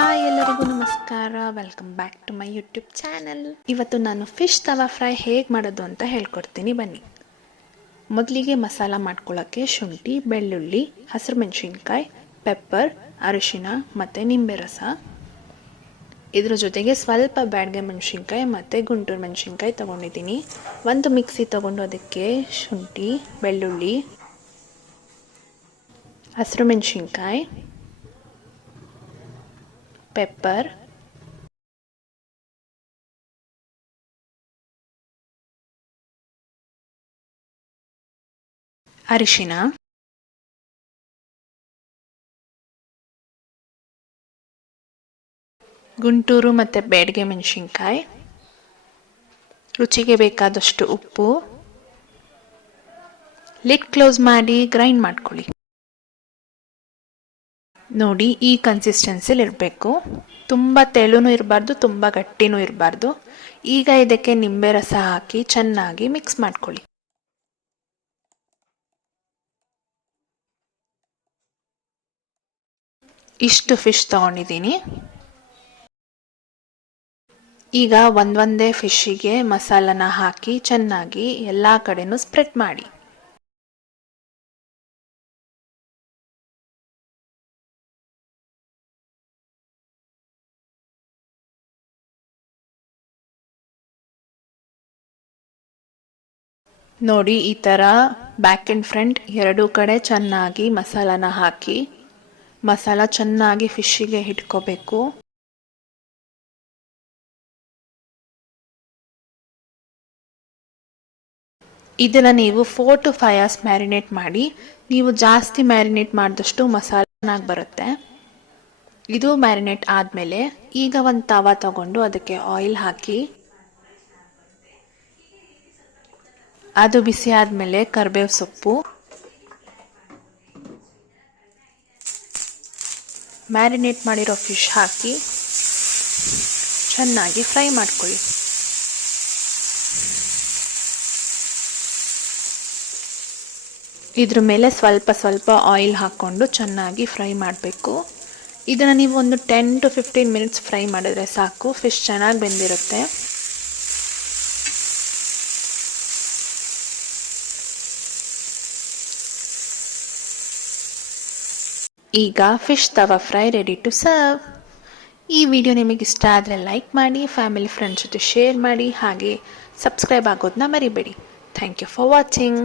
Hi ಎಲ್ಲರಿಗೂ ನಮಸ್ಕಾರ, welcome back to my YouTube channel. ಇವತ್ತು ನಾನು ಫಿಶ್ ತವಾ ಫ್ರೈ ಹೇಗೆ ಮಾಡೋದು ಅಂತ ಹೇಳ್ಕೊಡ್ತೀನಿ ಬನ್ನಿ. ಮೊದಲಿಗೆ ಮಸಾಲ ಮಾಡ್ಕೊಳ್ಳೋಕ್ಕೆ ಶುಂಠಿ, ಬೆಳ್ಳುಳ್ಳಿ, ಹಸಿರು ಮೆಣಸಿನ್ಕಾಯಿ, ಪೆಪ್ಪರ್, ಅರಿಶಿನ ಮತ್ತು ನಿಂಬೆ ರಸ. ಇದ್ರ ಜೊತೆಗೆ ಸ್ವಲ್ಪ ಬ್ಯಾಡಗೆ ಮೆಣಸಿನ್ಕಾಯಿ ಮತ್ತು ಗುಂಟೂರು ಮೆಣಸಿನ್ಕಾಯಿ ತೊಗೊಂಡಿದ್ದೀನಿ. ಒಂದು ಮಿಕ್ಸಿ ತೊಗೊಂಡು ಅದಕ್ಕೆ ಶುಂಠಿ, ಬೆಳ್ಳುಳ್ಳಿ, ಹಸಿರು ಮೆಣಸಿನ್ಕಾಯಿ, ಪೆಪ್ಪರ್, ಅರಿಶಿನ, ಗುಂಟೂರು ಮತ್ತು ಬ್ಯಾಡಗೆ ಮೆಣಸಿನ್ಕಾಯಿ, ರುಚಿಗೆ ಬೇಕಾದಷ್ಟು ಉಪ್ಪು. ಲಿಡ್ ಕ್ಲೋಸ್ ಮಾಡಿ ಗ್ರೈಂಡ್ ಮಾಡ್ಕೊಳ್ಳಿ. ನೋಡಿ, ಈ ಕನ್ಸಿಸ್ಟೆನ್ಸಿಲಿ ಇರಬೇಕು. ತುಂಬ ತೆಳುನೂ ಇರಬಾರ್ದು, ತುಂಬ ಗಟ್ಟಿನೂ ಇರಬಾರ್ದು. ಈಗ ಇದಕ್ಕೆ ನಿಂಬೆ ರಸ ಹಾಕಿ ಚೆನ್ನಾಗಿ ಮಿಕ್ಸ್ ಮಾಡ್ಕೊಳ್ಳಿ. ಇಷ್ಟು ಫಿಶ್ ತಗೊಂಡಿದ್ದೀನಿ. ಈಗ ಒಂದೊಂದೇ ಫಿಶ್ಶಿಗೆ ಮಸಾಲನ ಹಾಕಿ ಚೆನ್ನಾಗಿ ಎಲ್ಲ ಕಡೆನೂ ಸ್ಪ್ರೆಡ್ ಮಾಡಿ. ನೋಡಿ, ಈ ಥರ ಬ್ಯಾಕ್ ಆ್ಯಂಡ್ ಫ್ರಂಟ್ ಎರಡೂ ಕಡೆ ಚೆನ್ನಾಗಿ ಮಸಾಲಾನ ಹಾಕಿ ಮಸಾಲ ಚೆನ್ನಾಗಿ ಫಿಶ್ಶಿಗೆ ಹಿಡ್ಕೋಬೇಕು. ಇದನ್ನು ನೀವು 4 to 5 hours ಮ್ಯಾರಿನೇಟ್ ಮಾಡಿ. ನೀವು ಜಾಸ್ತಿ ಮ್ಯಾರಿನೇಟ್ ಮಾಡಿದಷ್ಟು ಮಸಾಲ ಚೆನ್ನಾಗಿ ಬರುತ್ತೆ. ಇದು ಮ್ಯಾರಿನೇಟ್ ಆದಮೇಲೆ ಈಗ ಒಂದು ತವಾ ತಗೊಂಡು ಅದಕ್ಕೆ ಆಯಿಲ್ ಹಾಕಿ, ಅದು ಬಿಸಿ ಆದಮೇಲೆ ಕರಿಬೇವು ಸೊಪ್ಪು, ಮ್ಯಾರಿನೇಟ್ ಮಾಡಿರೋ ಫಿಶ್ ಹಾಕಿ ಚೆನ್ನಾಗಿ ಫ್ರೈ ಮಾಡ್ಕೊಳ್ಳಿ. ಇದ್ರ ಮೇಲೆ ಸ್ವಲ್ಪ ಸ್ವಲ್ಪ ಆಯಿಲ್ ಹಾಕ್ಕೊಂಡು ಚೆನ್ನಾಗಿ ಫ್ರೈ ಮಾಡಬೇಕು. ಇದನ್ನು ನೀವು ಒಂದು 10 to 15 minutes ಫ್ರೈ ಮಾಡಿದ್ರೆ ಸಾಕು. ಫಿಶ್ ಚೆನ್ನಾಗಿ ಬೆಂದಿರುತ್ತೆ. ಈಗ fish tawa fry ready to serve. ಈ ವಿಡಿಯೋ ನಿಮಗೆ ಇಷ್ಟ ಆದರೆ ಲೈಕ್ ಮಾಡಿ, ಫ್ಯಾಮಿಲಿ ಫ್ರೆಂಡ್ಸ್ ಜೊತೆ ಶೇರ್ ಮಾಡಿ, ಹಾಗೆ ಸಬ್ಸ್ಕ್ರೈಬ್ ಆಗೋದನ್ನ ಮರಿಬೇಡಿ. Thank you for watching.